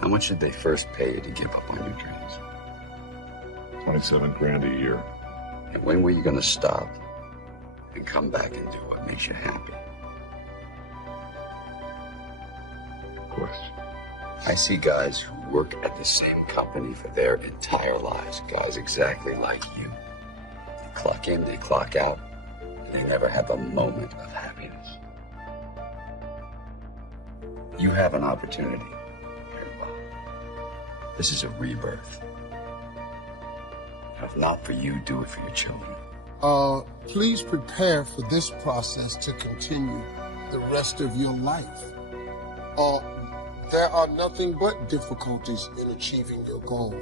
How much did they first pay you to give up on your dreams? 27 grand a year. And when were you going to stop and come back and do what makes you happy? Of course. I see guys who work at the same company for their entire lives. Guys exactly like you. They clock in, they clock out, and they never have a moment of happiness. You have an opportunity. This is a rebirth. If not for you, do it for your children. Please prepare for this process to continue the rest of your life. There are nothing but difficulties in achieving your goal.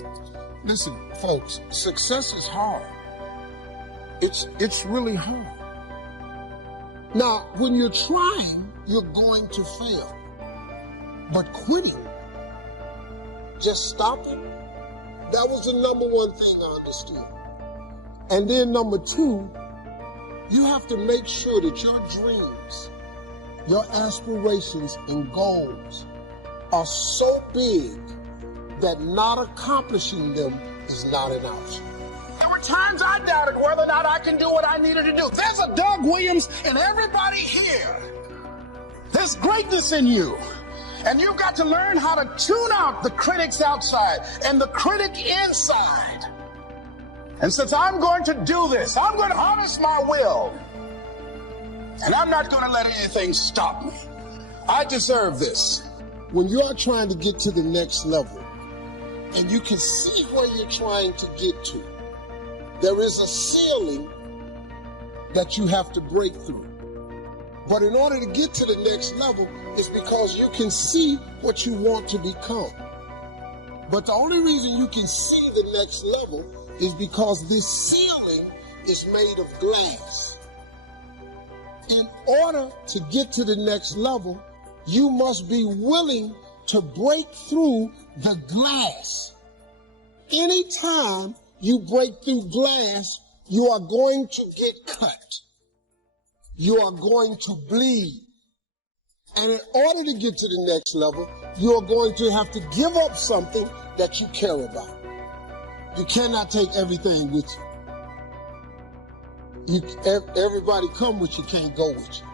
Listen, folks, success is hard. It's really hard. Now, when you're trying, you're going to fail. But quitting, just stopping, that was the number one thing I understood. And then number two, you have to make sure that your dreams, your aspirations and goals are so big that not accomplishing them is not an option. There were times I doubted whether or not I can do what I needed to do. There's a Doug Williams in everybody here. There's greatness in you. And you've got to learn how to tune out the critics outside and the critic inside. And since I'm going to do this, I'm going to harness my will. And I'm not going to let anything stop me. I deserve this. When you are trying to get to the next level, and you can see where you're trying to get to, there is a ceiling that you have to break through. But in order to get to the next level, it's because you can see what you want to become. But the only reason you can see the next level is because this ceiling is made of glass. In order to get to the next level, you must be willing to break through the glass. Anytime you break through glass, you are going to get cut. You are going to bleed. And in order to get to the next level, you are going to have to give up something that you care about. You cannot take everything with you. Everybody come with you, can't go with you.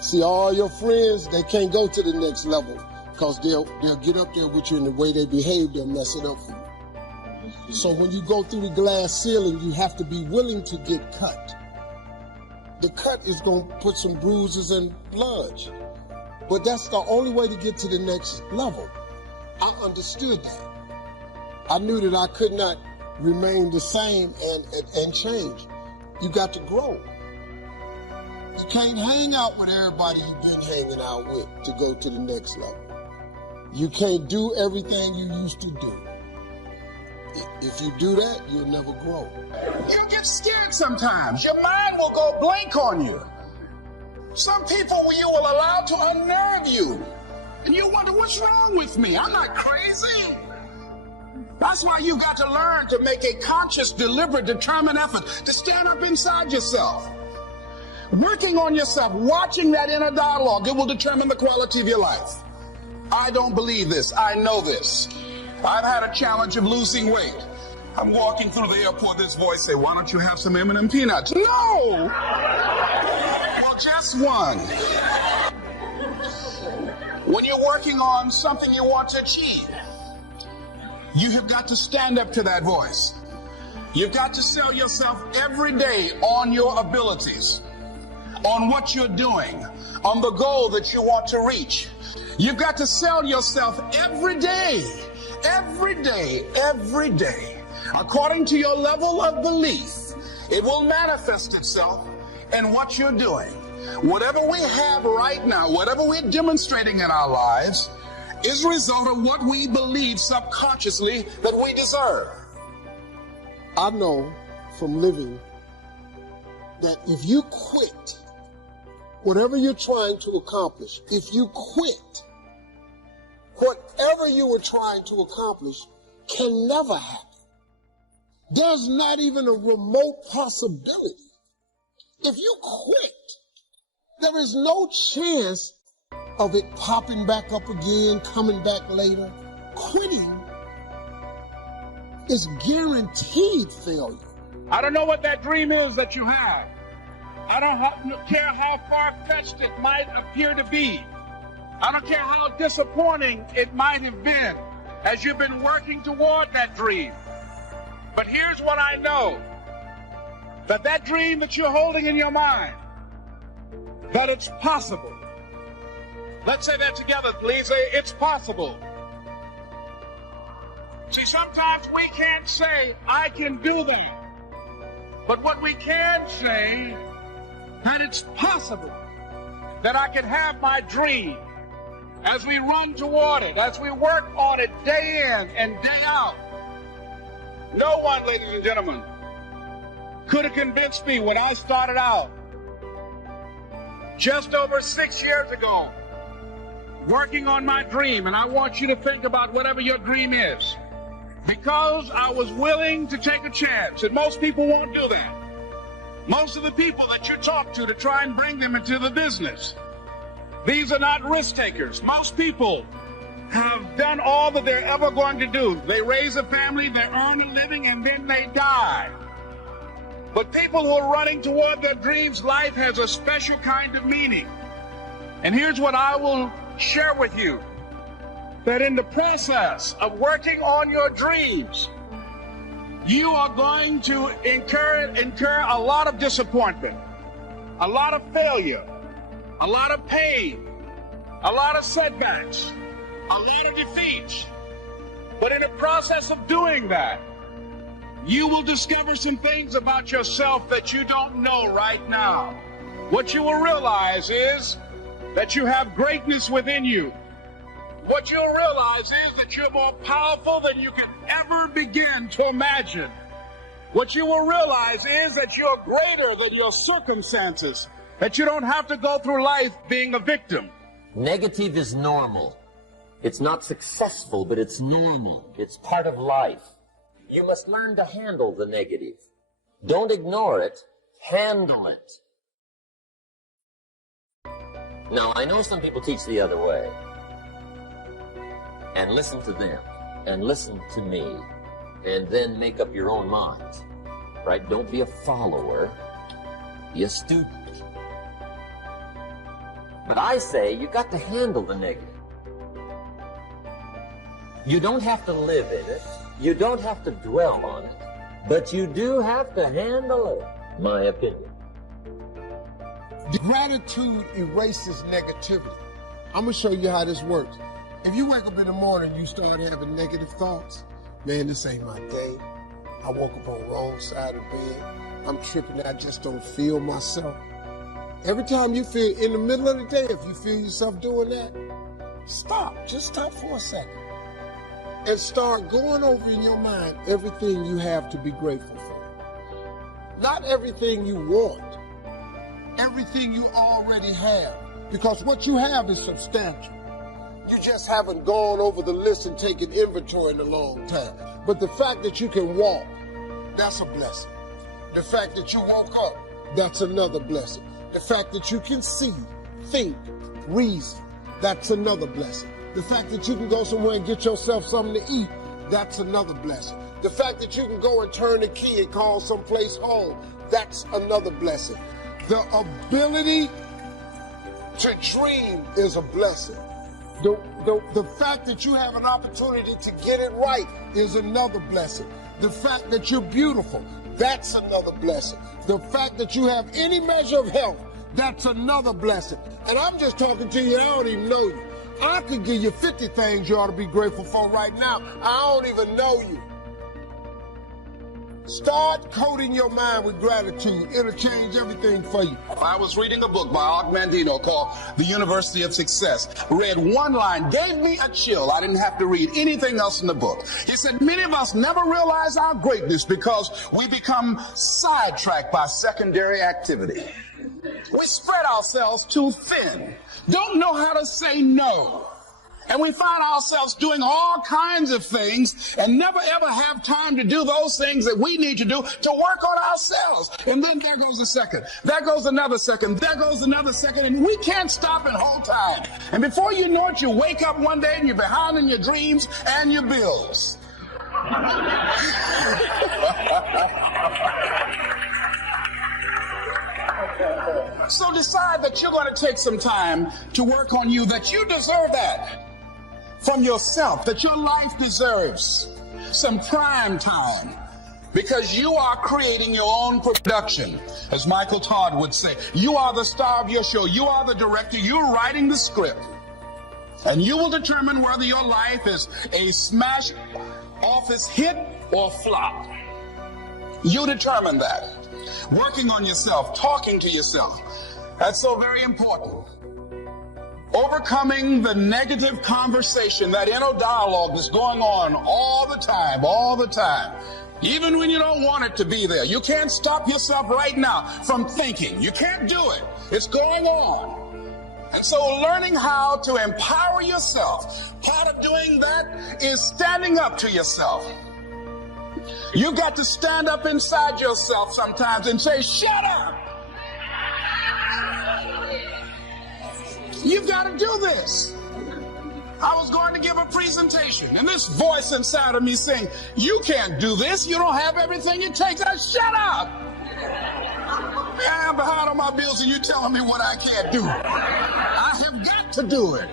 See, all your friends, they can't go to the next level because they'll get up there with you, and the way they behave, they'll mess it up for you. So when you go through the glass ceiling, you have to be willing to get cut. The cut is going to put some bruises and blood. But that's the only way to get to the next level. I understood that. I knew that I could not remain the same and change. You got to grow. You can't hang out with everybody you've been hanging out with to go to the next level. You can't do everything you used to do. If you do that, you'll never grow. You'll get scared sometimes. Your mind will go blank on you. Some people you will allow to unnerve you. And you wonder, what's wrong with me? I'm not crazy. That's why you got to learn to make a conscious, deliberate, determined effort to stand up inside yourself. Working on yourself, watching that inner dialogue, it will determine the quality of your life. I don't believe this. I know this. I've had a challenge of losing weight. I'm walking through the airport, this voice say, why don't you have some M&M peanuts? No! Well, just one. When you're working on something you want to achieve, you have got to stand up to that voice. You've got to sell yourself every day on your abilities, on what you're doing, on the goal that you want to reach. You've got to sell yourself every day, every day, every day. According to your level of belief, it will manifest itself in what you're doing. Whatever we have right now, whatever we're demonstrating in our lives, is a result of what we believe subconsciously that we deserve. I know from living that if you quit whatever you're trying to accomplish, if you quit, whatever you were trying to accomplish can never happen. There's not even a remote possibility. If you quit, there is no chance of it popping back up again, coming back later. quitting is guaranteed failure. I don't know what that dream is that you have. I don't care how far-fetched it might appear to be. I don't care how disappointing it might have been as you've been working toward that dream. But here's what I know. That dream that you're holding in your mind, that it's possible. Let's say that together, please. Say, it's possible. See, sometimes we can't say, I can do that. But what we can say, that it's possible that I can have my dream as we run toward it, as we work on it day in and day out. No one, ladies and gentlemen, could have convinced me when I started out just over 6 years ago, working on my dream. And I want you to think about whatever your dream is, because I was willing to take a chance. And most people won't do that. Most of the people that you talk to try and bring them into the business, these are not risk takers. Most people have done all that they're ever going to do. They raise a family, they earn a living, and then they die. But people who are running toward their dreams, life has a special kind of meaning. And here's what I will share with you. That in the process of working on your dreams, you are going to incur a lot of disappointment, a lot of failure, a lot of pain, a lot of setbacks, a lot of defeats. But in the process of doing that, you will discover some things about yourself that you don't know right now. What you will realize is that you have greatness within you. What you'll realize is that you're more powerful than you can ever begin to imagine. What you will realize is that you're greater than your circumstances, that you don't have to go through life being a victim. Negative is normal. It's not successful, but it's normal. It's part of life. You must learn to handle the negative. Don't ignore it. Handle it. Now, I know some people teach the other way. And listen to them. And listen to me. And then make up your own mind. Right? Don't be a follower. Be a student. But I say you got to handle the negative. You don't have to live in it. You don't have to dwell on it. But you do have to handle it, my opinion. Gratitude erases negativity. I'm going to show you how this works. If you wake up in the morning and you start having negative thoughts, man, this ain't my day. I woke up on the wrong side of bed. I'm tripping. I just don't feel myself. Every time you feel in the middle of the day, if you feel yourself doing that, stop. Just stop for a second. And start going over in your mind everything you have to be grateful for. Not everything you want. Everything you already have. Because what you have is substantial. You just haven't gone over the list and taken inventory in a long time. But the fact that you can walk, that's a blessing. The fact that you woke up, that's another blessing. The fact that you can see, think, reason, that's another blessing. The fact that you can go somewhere and get yourself something to eat, that's another blessing. The fact that you can go and turn the key and call someplace home, that's another blessing. The ability to dream is a blessing. The fact that you have an opportunity to get it right is another blessing. The fact that you're beautiful, that's another blessing. The fact that you have any measure of health, that's another blessing. And I'm just talking to you, I don't even know you. I could give you 50 things you ought to be grateful for right now. I don't even know you. Start coating your mind with gratitude. It'll change everything for you. I was reading a book by Og Mandino called The University of Success. Read one line, gave me a chill. I didn't have to read anything else in the book. He said, many of us never realize our greatness because we become sidetracked by secondary activity. We spread ourselves too thin. Don't know how to say no. And we find ourselves doing all kinds of things and never ever have time to do those things that we need to do to work on ourselves. And then there goes a second. There goes another second. There goes another second. And we can't stop and hold time. And before you know it, you wake up one day and you're behind in your dreams and your bills. So decide that you're going to take some time to work on you, that you deserve that from yourself, that your life deserves some prime time, because you are creating your own production. As Michael Todd would say, you are the star of your show. You are the director. You're writing the script. And you will determine whether your life is a smash office hit or flop. You determine that. Working on yourself, talking to yourself. That's so very important. Overcoming the negative conversation, that inner dialogue that's going on all the time, even when you don't want it to be there. You can't stop yourself right now from thinking. You can't do it. It's going on. And so learning how to empower yourself, part of doing that is standing up to yourself. You've got to stand up inside yourself sometimes and say, shut up. You've got to do this. I was going to give a presentation, and this voice inside of me saying, you can't do this. You don't have everything it takes. Shut up. I'm behind on my bills, and you're telling me what I can't do. I have got to do it.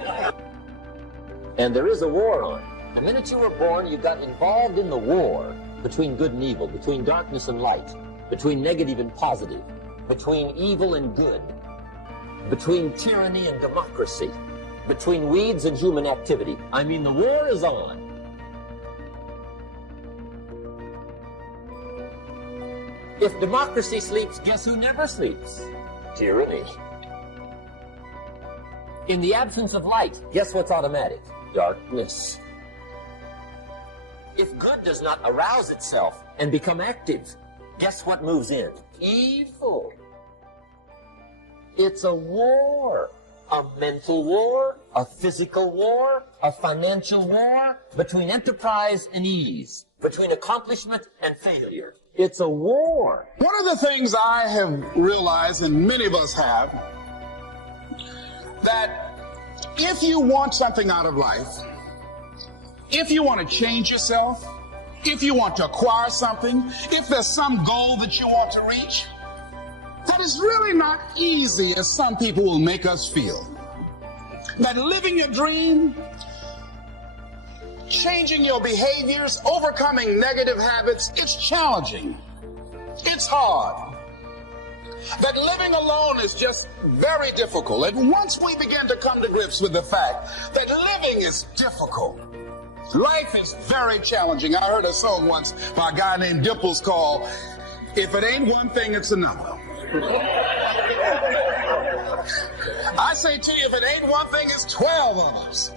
And there is a war on. The minute you were born, you got involved in the war between good and evil, between darkness and light, between negative and positive, between evil and good, between tyranny and democracy, between weeds and human activity. I mean, the war is on. If democracy sleeps, guess who never sleeps? Tyranny. In the absence of light, guess what's automatic? Darkness. If good does not arouse itself and become active, guess what moves in? Evil. It's a war. A mental war, a physical war, a financial war, between enterprise and ease, between accomplishment and failure. It's a war. One of the things I have realized, and many of us have, that if you want something out of life, if you want to change yourself, if you want to acquire something, if there's some goal that you want to reach, that is really not easy as some people will make us feel. That living your dream, changing your behaviors, overcoming negative habits, it's challenging. It's hard. That living alone is just very difficult. And once we begin to come to grips with the fact that living is difficult, life is very challenging. I heard a song once by a guy named Dimples called, "If It Ain't One Thing, It's Another." I say to you, if it ain't one thing, it's 12 others.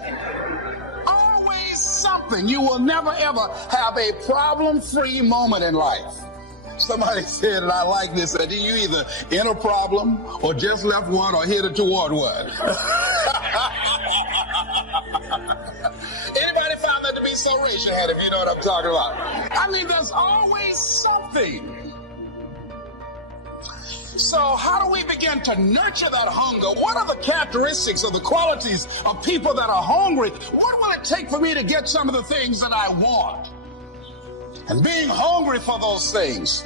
Always something. You will never ever have a problem-free moment in life. Somebody said, and I like this, that you either in a problem or just left one or headed toward one. Anybody found that to be so? Raise your hand if you know what I'm talking about. I mean, there's always something. So how do we begin to nurture that hunger? What are the characteristics or the qualities of people that are hungry? What will it take for me to get some of the things that I want? And being hungry for those things,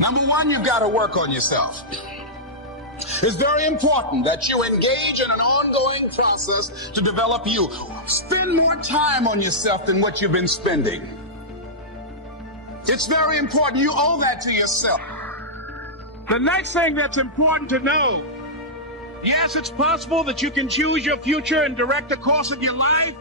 number one, you've got to work on yourself. It's very important that you engage in an ongoing process to develop you. Spend more time on yourself than what you've been spending. It's very important. You owe that to yourself. The next thing that's important to know, yes, it's possible that you can choose your future and direct the course of your life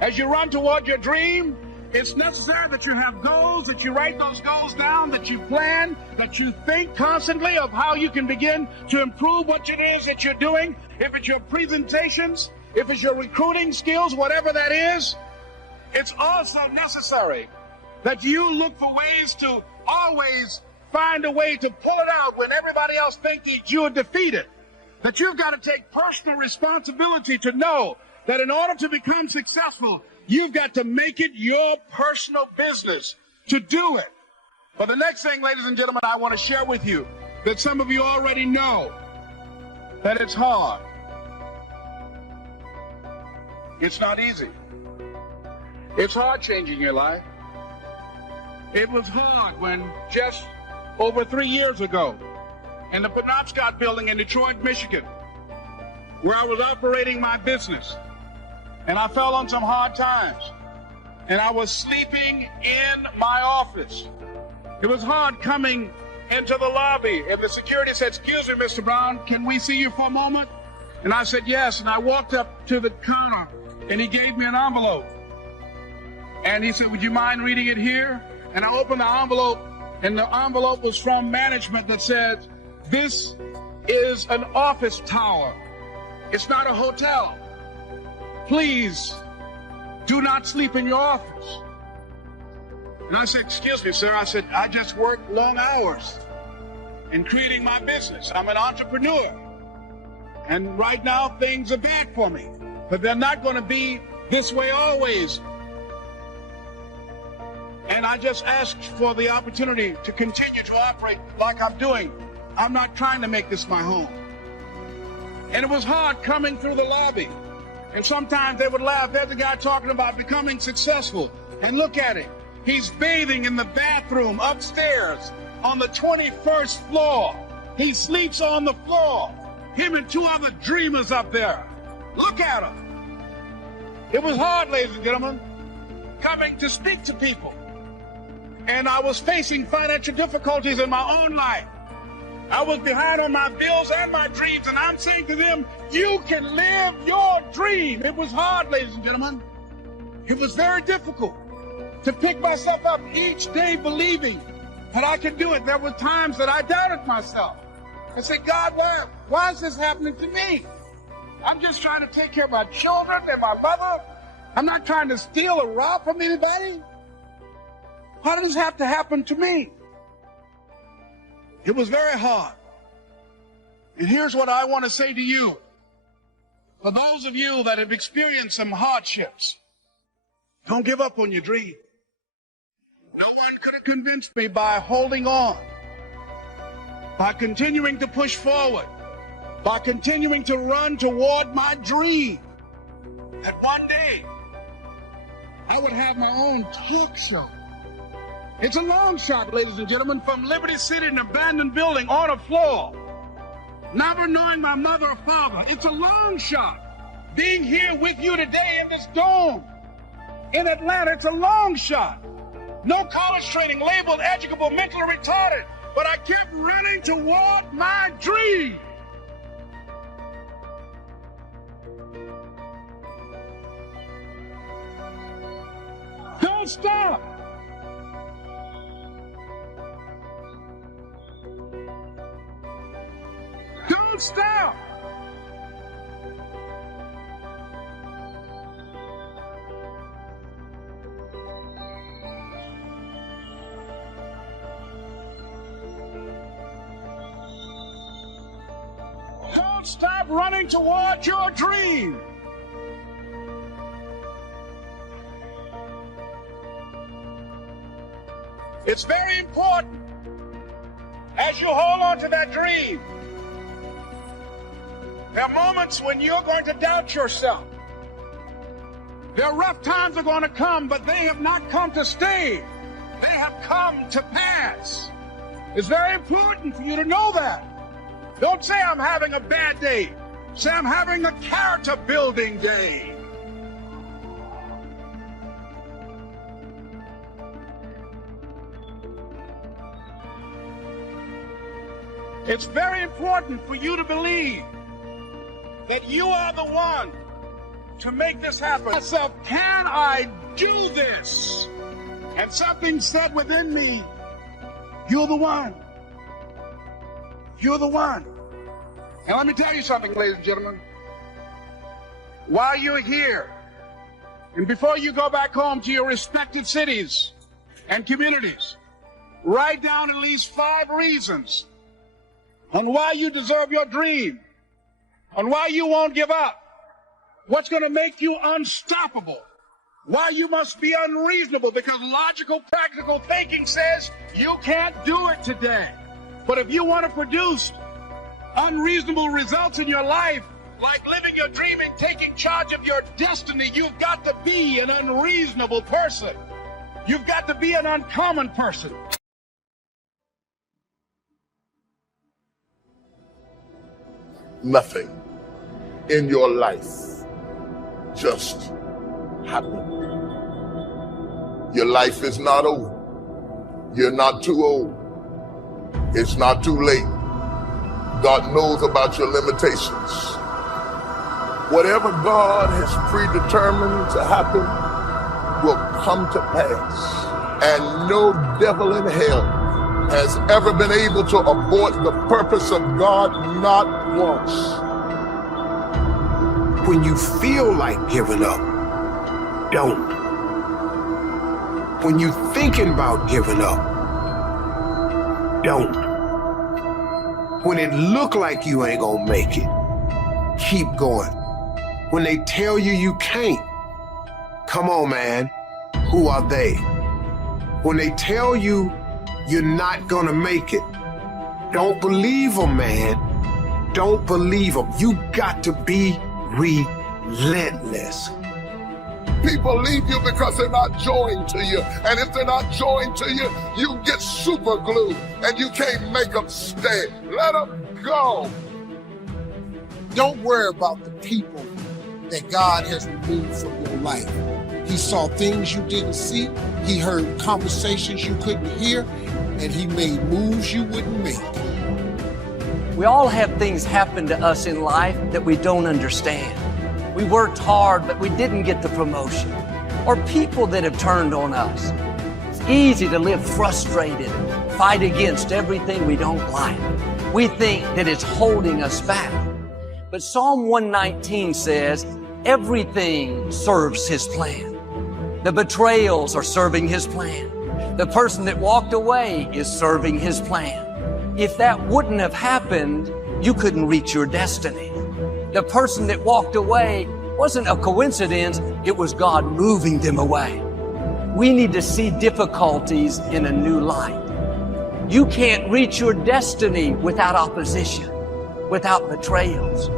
as you run toward your dream. It's necessary that you have goals, that you write those goals down, that you plan, that you think constantly of how you can begin to improve what it is that you're doing. If it's your presentations, if it's your recruiting skills, whatever that is, it's also necessary that you look for ways to always find a way to pull it out when everybody else thinks that you're defeated. That you've got to take personal responsibility to know that in order to become successful, you've got to make it your personal business to do it. But the next thing, ladies and gentlemen, I want to share with you that some of you already know that it's hard. It's not easy. It's hard changing your life. It was hard when just over 3 years ago in the Penobscot building in Detroit, Michigan, where I was operating my business, and I fell on some hard times, and I was sleeping in my office. It was hard coming into the lobby, and the security said, "Excuse me, Mr. Brown, can we see you for a moment?" And I said, "Yes," and I walked up to the counter, and he gave me an envelope. And he said, "Would you mind reading it here?" And I opened the envelope, and the envelope was from management that said, "This is an office tower. It's not a hotel. Please do not sleep in your office." And I said, "Excuse me, sir." I said, "I just work long hours in creating my business. I'm an entrepreneur. And right now things are bad for me. But they're not going to be this way always. And I just asked for the opportunity to continue to operate like I'm doing. I'm not trying to make this my home." And it was hard coming through the lobby. And sometimes they would laugh. There's a guy talking about becoming successful. And look at him. He's bathing in the bathroom upstairs on the 21st floor. He sleeps on the floor. Him and 2 other dreamers up there. Look at him. It was hard, ladies and gentlemen, coming to speak to people. And I was facing financial difficulties in my own life. I was behind on my bills and my dreams, and I'm saying to them, you can live your dream. It was hard, ladies and gentlemen. It was very difficult to pick myself up each day believing that I could do it. There were times that I doubted myself. I said, "God, why is this happening to me? I'm just trying to take care of my children and my mother. I'm not trying to steal or rob from anybody. Why does this have to happen to me?" It was very hard. And here's what I want to say to you. For those of you that have experienced some hardships, don't give up on your dream. No one could have convinced me by holding on, by continuing to push forward, by continuing to run toward my dream, that one day I would have my own talk show. It's a long shot, ladies and gentlemen, from Liberty City, an abandoned building on a floor, never knowing my mother or father. It's a long shot. Being here with you today in this dome in Atlanta, it's a long shot. No college training, labeled educable, mentally retarded, but I kept running toward my dream. Don't stop. Don't stop. Don't stop running toward your dream. It's very important as you hold on to that dream. There are moments when you're going to doubt yourself. There are rough times are going to come, but they have not come to stay. They have come to pass. It's very important for you to know that. Don't say I'm having a bad day. Say I'm having a character building day. It's very important for you to believe that you are the one to make this happen. Myself, can I do this? And something said within me, you're the one. You're the one. And let me tell you something, ladies and gentlemen. While you're here, and before you go back home to your respective cities and communities, write down at least 5 reasons on why you deserve your dream, on why you won't give up, What's going to make you unstoppable? Why you must be unreasonable? Because logical, practical thinking says you can't do it today. But if you want to produce unreasonable results in your life, like living your dream and taking charge of your destiny, you've got to be an unreasonable person. You've got to be an uncommon person. Nothing in your life just happened. Your life is not over. You're not too old. It's not too late. God knows about your limitations. Whatever God has predetermined to happen will come to pass. And no devil in hell has ever been able to abort the purpose of God, not once. When you feel like giving up, don't. When you're thinking about giving up, don't. When it look like you ain't gonna make it, keep going. When they tell you you can't, come on, man, who are they? When they tell you you're not gonna make it, don't believe them, man. Don't believe them. You got to be relentless. People leave you because they're not joined to you. And if they're not joined to you, you get super glue and you can't make them stay. Let them go. Don't worry about the people that God has removed from your life. He saw things you didn't see. He heard conversations you couldn't hear. And he made moves you wouldn't make. We all have things happen to us in life that we don't understand. We worked hard, but we didn't get the promotion. Or people that have turned on us. It's easy to live frustrated, fight against everything we don't like. We think that it's holding us back. But Psalm 119 says, everything serves his plan. The betrayals are serving his plan. The person that walked away is serving his plan. If that wouldn't have happened, you couldn't reach your destiny. The person that walked away wasn't a coincidence, it was God moving them away. We need to see difficulties in a new light. You can't reach your destiny without opposition, without betrayals.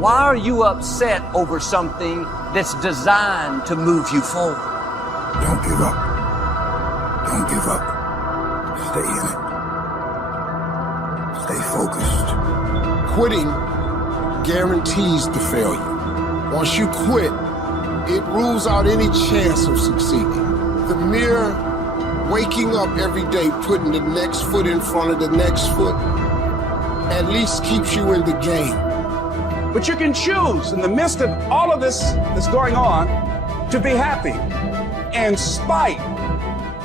Why are you upset over something that's designed to move you forward? Don't give up. Don't give up. Stay in it. Stay focused. Quitting guarantees the failure. Once you quit, it rules out any chance of succeeding. The mere waking up every day, putting the next foot in front of the next foot, at least keeps you in the game. But you can choose in the midst of all of this that's going on to be happy in spite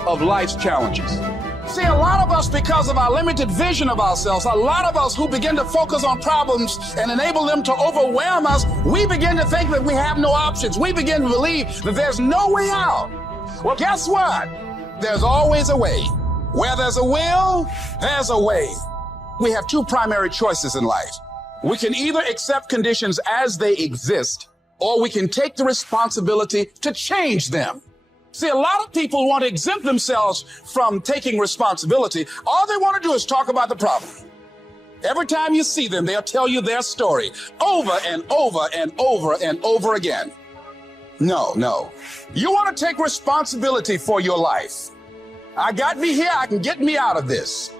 of life's challenges. See, a lot of us, because of our limited vision of ourselves, a lot of us who begin to focus on problems and enable them to overwhelm us, we begin to think that we have no options. We begin to believe that there's no way out. Well, guess what? There's always a way. Where there's a will, there's a way. We have two primary choices in life. We can either accept conditions as they exist, or we can take the responsibility to change them. See, a lot of people want to exempt themselves from taking responsibility. All they want to do is talk about the problem. Every time you see them, they'll tell you their story over and over and over and over again. No. You want to take responsibility for your life. I got me here, I can get me out of this.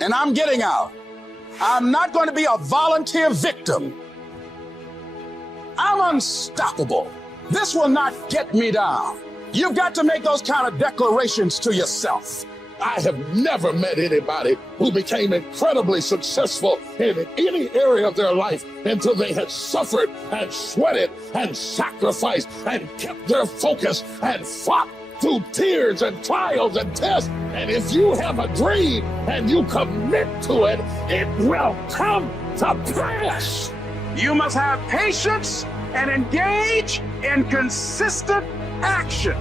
And I'm getting out. I'm not going to be a volunteer victim. I'm unstoppable. This will not get me down. You've got to make those kind of declarations to yourself. I have never met anybody who became incredibly successful in any area of their life until they had suffered and sweated and sacrificed and kept their focus and fought through tears and trials and tests. And if you have a dream and you commit to it, it will come to pass. You must have patience and engage in consistent action.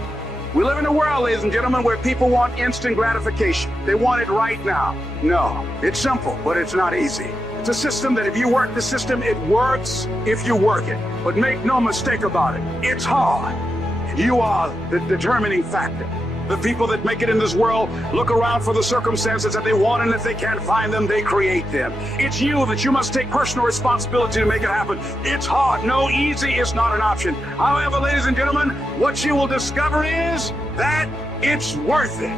We live in a world, ladies and gentlemen, where people want instant gratification. They want it right now. No, it's simple, but it's not easy. It's a system that if you work the system, it works if you work it. But make no mistake about it, it's hard. You are the determining factor. The people that make it in this world look around for the circumstances that they want, and if they can't find them, they create them. It's you that you must take personal responsibility to make it happen. It's hard. No, easy is not an option. However, ladies and gentlemen, what you will discover is that it's worth it.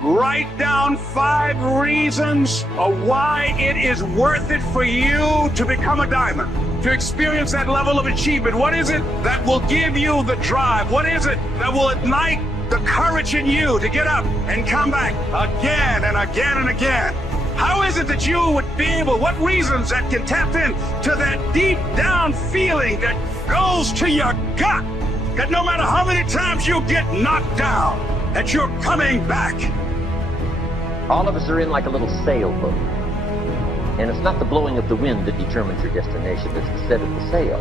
Write down 5 reasons of why it is worth it for you to become a diamond, to experience that level of achievement. What is it that will give you the drive? What is it that will ignite the courage in you to get up and come back again and again and again? How is it that you would be able, what reasons that can tap in to that deep down feeling that goes to your gut, that no matter how many times you get knocked down, that you're coming back? All of us are in like a little sailboat. And it's not the blowing of the wind that determines your destination, it's the set of the sail.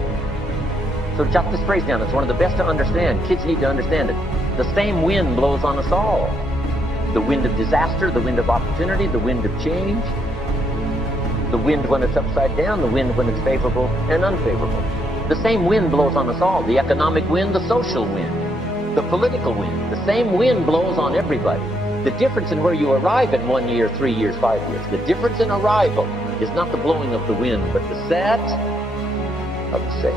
So jot this phrase down, it's one of the best to understand. Kids need to understand it. The same wind blows on us all. The wind of disaster, the wind of opportunity, the wind of change. The wind when it's upside down, the wind when it's favorable and unfavorable. The same wind blows on us all. The economic wind, the social wind, the political wind. The same wind blows on everybody. The difference in where you arrive in 1 year, 3 years, 5 years, the difference in arrival is not the blowing of the wind, but the set of the sail.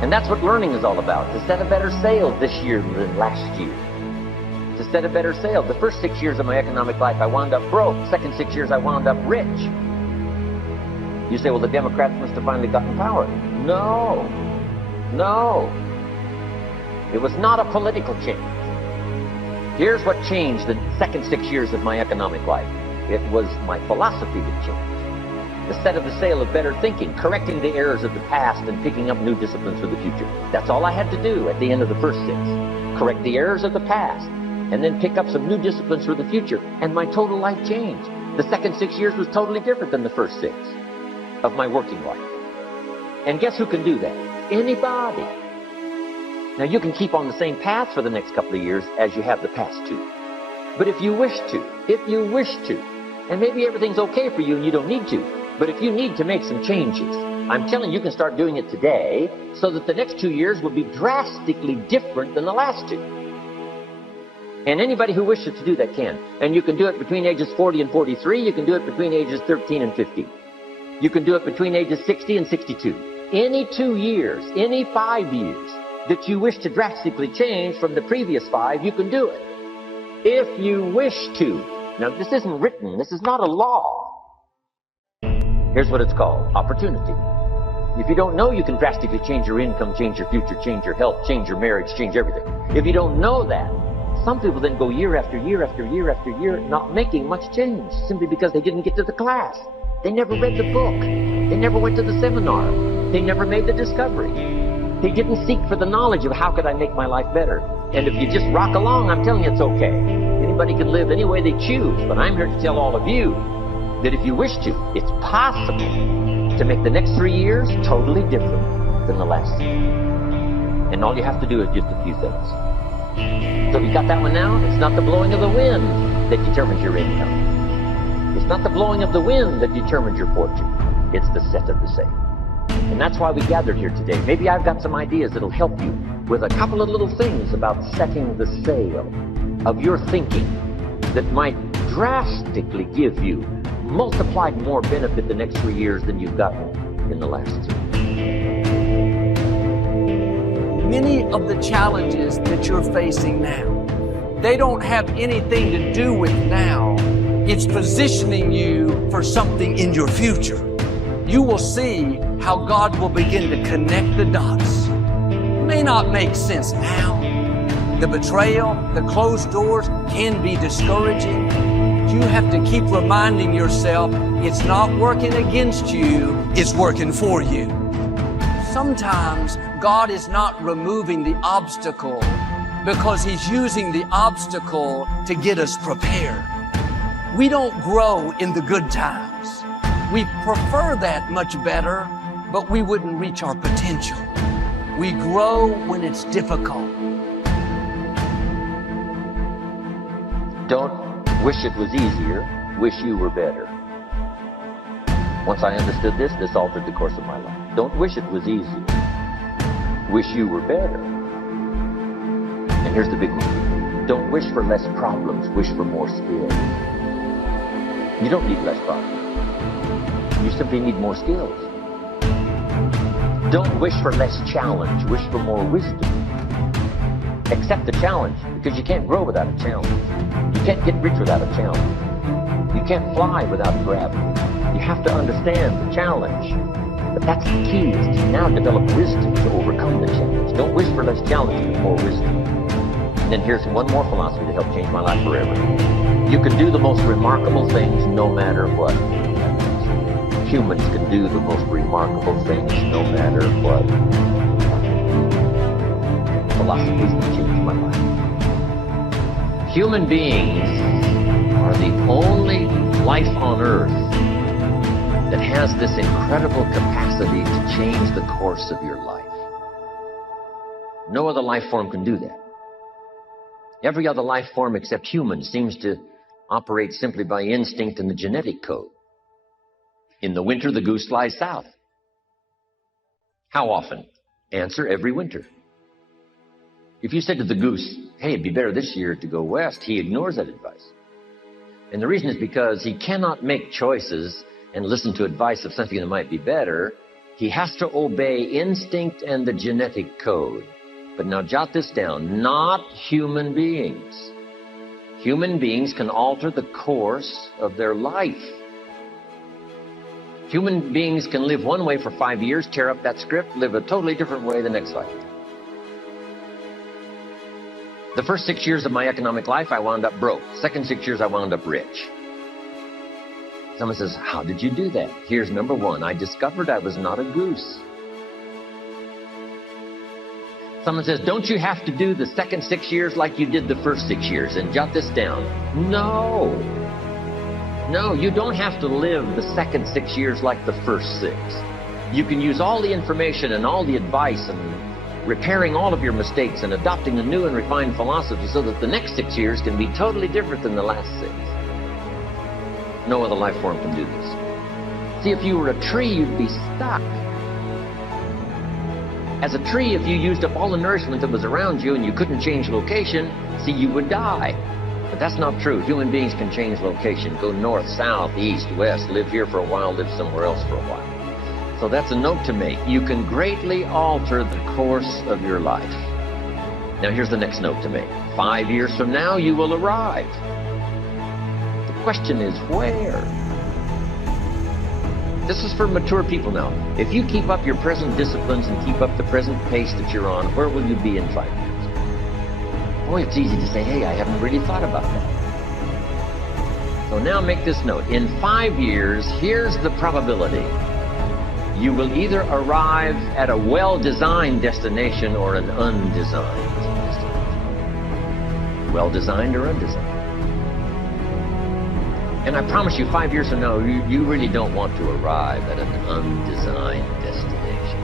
And that's what learning is all about, to set a better sail this year than last year. To set a better sail. The first 6 years of my economic life, I wound up broke. Second 6 years, I wound up rich. You say, well, the Democrats must have finally gotten power. No. It was not a political change. Here's what changed the second 6 years of my economic life. It was my philosophy that changed. The set of the sail of better thinking, correcting the errors of the past and picking up new disciplines for the future. That's all I had to do at the end of the first 6. Correct the errors of the past and then pick up some new disciplines for the future. And my total life changed. The second 6 years was totally different than the first 6 of my working life. And guess who can do that? Anybody. Now, you can keep on the same path for the next couple of years as you have the past 2. But if you wish to, and maybe everything's okay for you and you don't need to, but if you need to make some changes, I'm telling you, you can start doing it today so that the next 2 years will be drastically different than the last 2. And anybody who wishes to do that can. And you can do it between ages 40 and 43. You can do it between ages 13 and 15. You can do it between ages 60 and 62. Any 2 years, any 5 years, that you wish to drastically change from the previous 5, you can do it. If you wish to. Now, this isn't written. This is not a law. Here's what it's called. Opportunity. If you don't know you can drastically change your income, change your future, change your health, change your marriage, change everything. If you don't know that, some people then go year after year after year after year not making much change simply because they didn't get to the class. They never read the book. They never went to the seminar. They never made the discovery. They didn't seek for the knowledge of how could I make my life better. And if you just rock along, I'm telling you it's okay. Anybody can live any way they choose, but I'm here to tell all of you that if you wish to, it's possible to make the next 3 years totally different than the last 3. And all you have to do is just a few things. So you got that one now? It's not the blowing of the wind that determines your income. It's not the blowing of the wind that determines your fortune. It's the set of the sail. And that's why we gathered here today. Maybe I've got some ideas that'll help you with a couple of little things about setting the sail of your thinking that might drastically give you multiplied more benefit the next 3 years than you've gotten in the last 3. Many of the challenges that you're facing now, they don't have anything to do with now. It's positioning you for something in your future. You will see how God will begin to connect the dots. It may not make sense now. The betrayal, the closed doors can be discouraging. You have to keep reminding yourself it's not working against you, it's working for you. Sometimes God is not removing the obstacle because He's using the obstacle to get us prepared. We don't grow in the good times. We prefer that much better, but we wouldn't reach our potential. We grow when it's difficult. Don't wish it was easier, wish you were better. Once I understood this, this altered the course of my life. Don't wish it was easier. Wish you were better. And here's the big one. Don't wish for less problems. Wish for more skills. You don't need less problems. You simply need more skills. Don't wish for less challenge. Wish for more wisdom. Accept the challenge, because you can't grow without a challenge. You can't get rich without a challenge. You can't fly without gravity. You have to understand the challenge. But that's the key, is to now develop wisdom to overcome the challenge. Don't wish for less challenge, but more wisdom. And then here's one more philosophy to help change my life forever. You can do the most remarkable things no matter what. Humans can do the most remarkable things no matter what. Philosophies that change my life. Human beings are the only life on earth that has this incredible capacity to change the course of your life. No other life form can do that. Every other life form except humans seems to operate simply by instinct and the genetic code. In the winter, the goose flies south. How often? Answer, every winter. If you said to the goose, hey, it'd be better this year to go west, he ignores that advice. And the reason is because he cannot make choices and listen to advice of something that might be better. He has to obey instinct and the genetic code. But now jot this down, not human beings. Human beings can alter the course of their life. Human beings can live one way for 5 years, tear up that script, live a totally different way the next 5 years. The first 6 years of my economic life, I wound up broke. Second 6 years, I wound up rich. Someone says, how did you do that? Here's number one. I discovered I was not a goose. Someone says, don't you have to do the second 6 years like you did the first 6 years? And jot this down. No. No, you don't have to live the second 6 years like the first 6. You can use all the information and all the advice and repairing all of your mistakes and adopting a new and refined philosophy so that the next 6 years can be totally different than the last 6. No other life form can do this. See, if you were a tree, you'd be stuck. As a tree, if you used up all the nourishment that was around you and you couldn't change location, see, you would die. But that's not true. Human beings can change location, go north, south, east, west, live here for a while, live somewhere else for a while. So that's a note to make. You can greatly alter the course of your life. Now here's the next note to make. 5 years from now, you will arrive. The question is where? This is for mature people now. If you keep up your present disciplines and keep up the present pace that you're on, where will you be in 5 years? Boy, it's easy to say, hey, I haven't really thought about that. So now make this note. In 5 years, here's the probability. You will either arrive at a well-designed destination or an undesigned destination. Well-designed or undesigned. And I promise you, 5 years from now, you really don't want to arrive at an undesigned destination.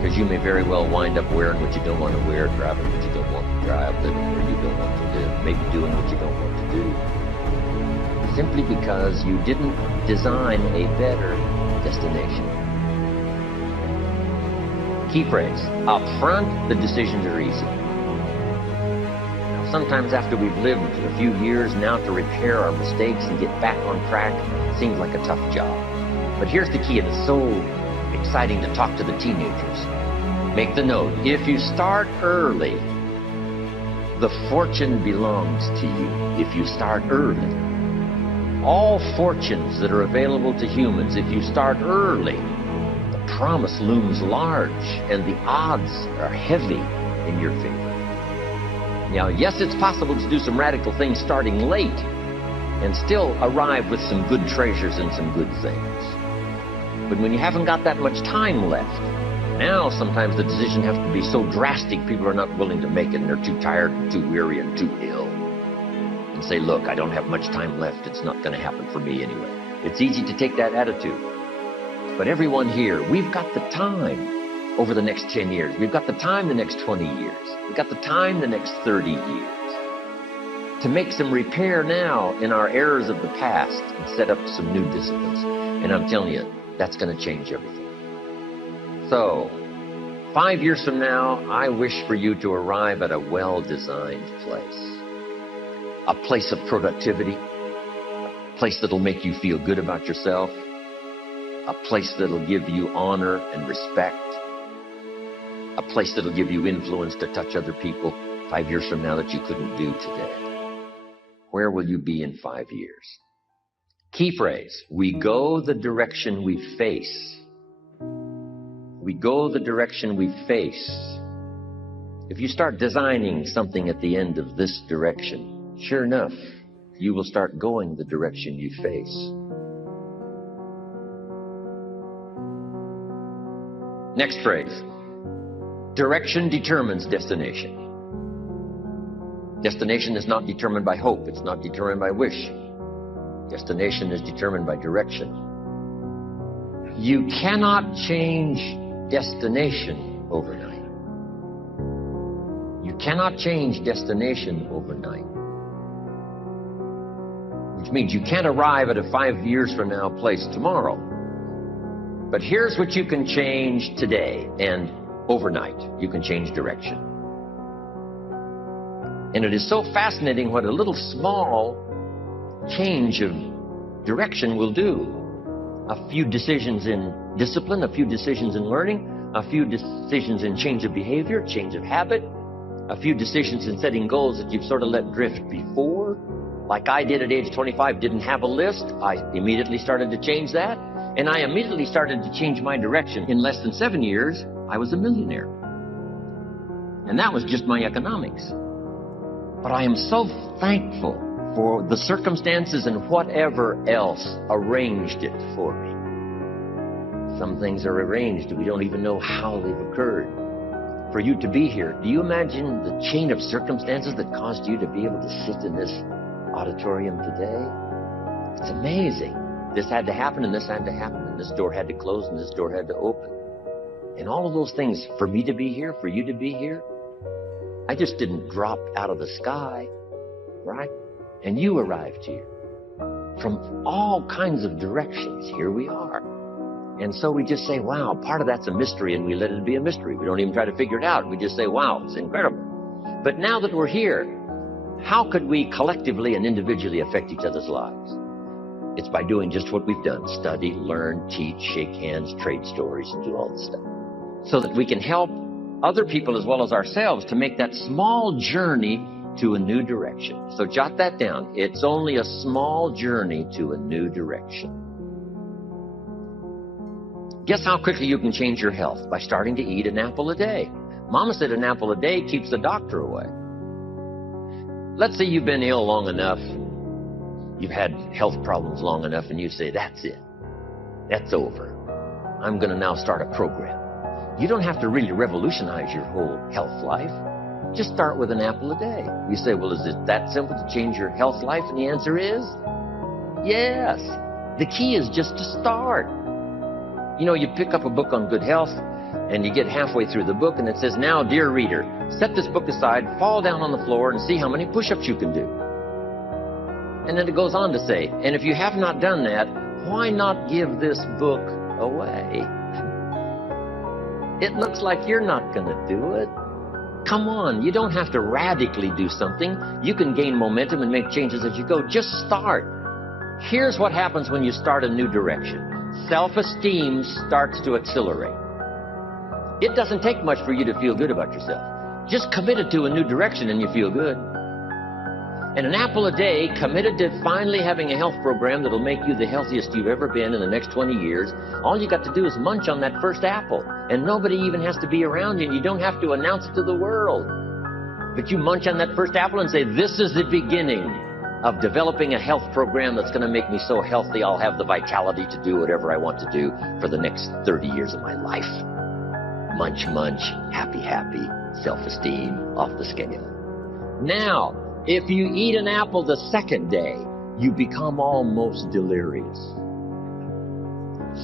Because you may very well wind up wearing what you don't want to wear, driving what you don't want to drive, living where you don't want to live, maybe doing what you don't want to do. Simply because you didn't design a better destination. Key phrase, up front, the decisions are easy. Now, sometimes after we've lived a few years now to repair our mistakes and get back on track, seems like a tough job. But here's the key, and it's so exciting to talk to the teenagers. Make the note, if you start early, the fortune belongs to you. If you start early. All fortunes that are available to humans, if you start early, the promise looms large and the odds are heavy in your favor. Now, yes, it's possible to do some radical things starting late and still arrive with some good treasures and some good things. But when you haven't got that much time left, now sometimes the decision has to be so drastic people are not willing to make it and they're too tired and too weary and too ill. And say, look, I don't have much time left. It's not going to happen for me anyway. It's easy to take that attitude. But everyone here, we've got the time over the next 10 years. We've got the time the next 20 years. We've got the time the next 30 years to make some repair now in our errors of the past and set up some new disciplines. And I'm telling you, that's going to change everything. So, 5 years from now, I wish for you to arrive at a well-designed place. A place of productivity, a place that'll make you feel good about yourself, a place that'll give you honor and respect, a place that'll give you influence to touch other people 5 years from now that you couldn't do today. Where will you be in 5 years? Key phrase, we go the direction we face. We go the direction we face. If you start designing something at the end of this direction, sure enough, you will start going the direction you face. Next phrase. Direction determines destination. Destination is not determined by hope. It's not determined by wish. Destination is determined by direction. You cannot change destination overnight. You cannot change destination overnight. Which means you can't arrive at a 5 years from now place tomorrow. But here's what you can change today, and overnight you can change direction. And it is so fascinating what a little small change of direction will do. A few decisions in discipline, a few decisions in learning, a few decisions in change of behavior, change of habit, a few decisions in setting goals that you've sort of let drift before. Like I did at age 25, didn't have a list. I immediately started to change that. And I immediately started to change my direction. In less than 7 years, I was a millionaire. And that was just my economics. But I am so thankful for the circumstances and whatever else arranged it for me. Some things are arranged, we don't even know how they've occurred. For you to be here, do you imagine the chain of circumstances that caused you to be able to sit in this auditorium today? It's amazing. This had to happen, and this had to happen, and this door had to close, and this door had to open. And all of those things, for me to be here, for you to be here, I just didn't drop out of the sky, right? And you arrived here. From all kinds of directions, here we are. And so we just say, wow, part of that's a mystery, and we let it be a mystery. We don't even try to figure it out. We just say, wow, it's incredible. But now that we're here, how could we collectively and individually affect each other's lives? It's by doing just what we've done. Study, learn, teach, shake hands, trade stories, and do all this stuff. So that we can help other people as well as ourselves to make that small journey to a new direction. So jot that down. It's only a small journey to a new direction. Guess how quickly you can change your health? By starting to eat an apple a day. Mama said an apple a day keeps the doctor away. Let's say you've been ill long enough. You've had health problems long enough, and you say, that's it. That's over. I'm going to now start a program. You don't have to really revolutionize your whole health life. Just start with an apple a day. You say, well, is it that simple to change your health life? And the answer is yes. The key is just to start. You know, you pick up a book on good health, and you get halfway through the book, and it says, now, dear reader, set this book aside, fall down on the floor, and see how many push-ups you can do. And then it goes on to say, and if you have not done that, why not give this book away? It looks like you're not going to do it. Come on, you don't have to radically do something. You can gain momentum and make changes as you go. Just start. Here's what happens when you start a new direction. Self-esteem starts to accelerate. It doesn't take much for you to feel good about yourself. Just committed to a new direction and you feel good. And an apple a day, committed to finally having a health program that'll make you the healthiest you've ever been in the next 20 years, all you got to do is munch on that first apple. And nobody even has to be around you, and you don't have to announce it to the world. But you munch on that first apple and say, this is the beginning of developing a health program that's going to make me so healthy I'll have the vitality to do whatever I want to do for the next 30 years of my life. Munch, munch, happy, happy, self-esteem off the scale. Now, if you eat an apple the second day, you become almost delirious.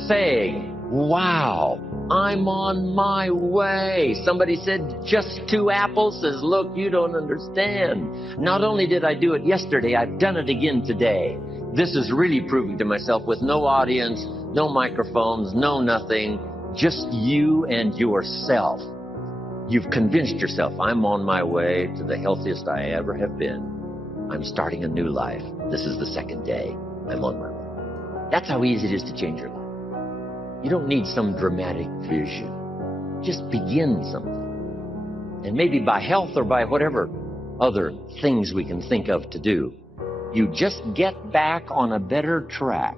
Saying, Wow, I'm on my way. Somebody said, just 2 apples. Says, look, you don't understand. Not only did I do it yesterday, I've done it again today. This is really proving to myself with no audience, no microphones, no nothing, just you and yourself. You've convinced yourself, I'm on my way to the healthiest I ever have been. I'm starting a new life. This is the 2nd day. I'm on my way. That's how easy it is to change your life. You don't need some dramatic vision. Just begin something. And maybe by health or by whatever other things we can think of to do, you just get back on a better track.